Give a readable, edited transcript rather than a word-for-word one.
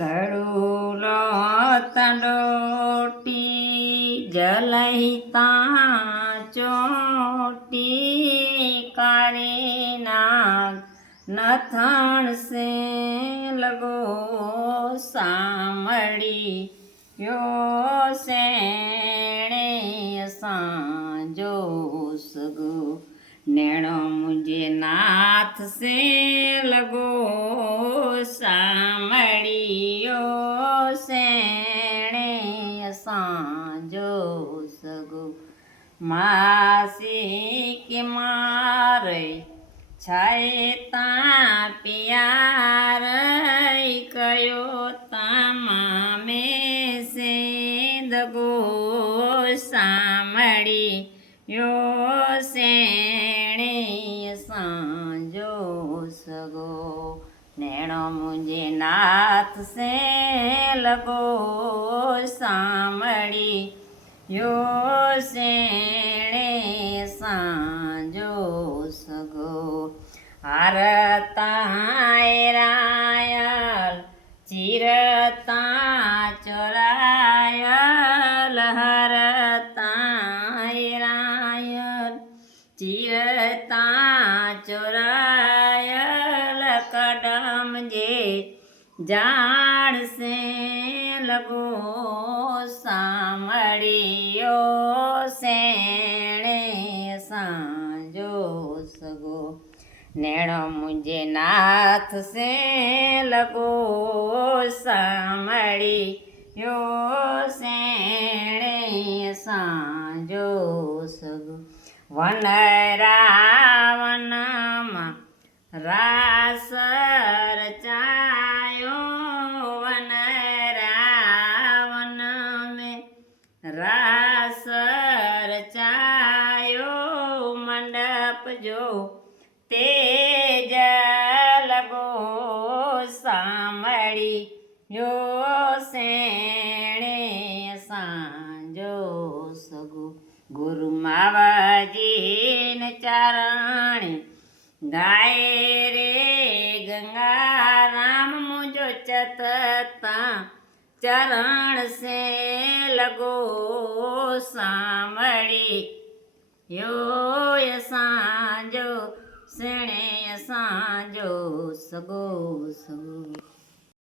ડળુલો તંડોટી જલહિતા ચોટી કારી નાગ નથણ સે લગો સામડી યો સેણે સાંજો સગો નેણો મુझे नाथ से लगो सामड़ियो सेणे सांजो सगो मासी के मारे छाए ता प्यार कयो तामा में से दगो सामड़ी यो सेणे सांजो सगो नैणो मुझे नाथ से लगो सामड़ी यो सेणे सांजो सगो हारता रायल चिरता चोरायल हरता रायल चिरता चोरायल कदम जे जान से लगो सामड़ियो सेणे सांजो सगो नैणो मुझे नाथ से लगो सामड़ी यो सेणे सांजो सगो वन रावनमा रास रचायो वन रावण में रास रचायो मंडप जो तेज लगो सामड़ी यो सेणे सांजो सगो गुरु मावाजी न चरण गाय रे गंगा राम मुझो चतता चरण से लगो सामड़ी यो सांजो सेणे सांजो सगो सगो।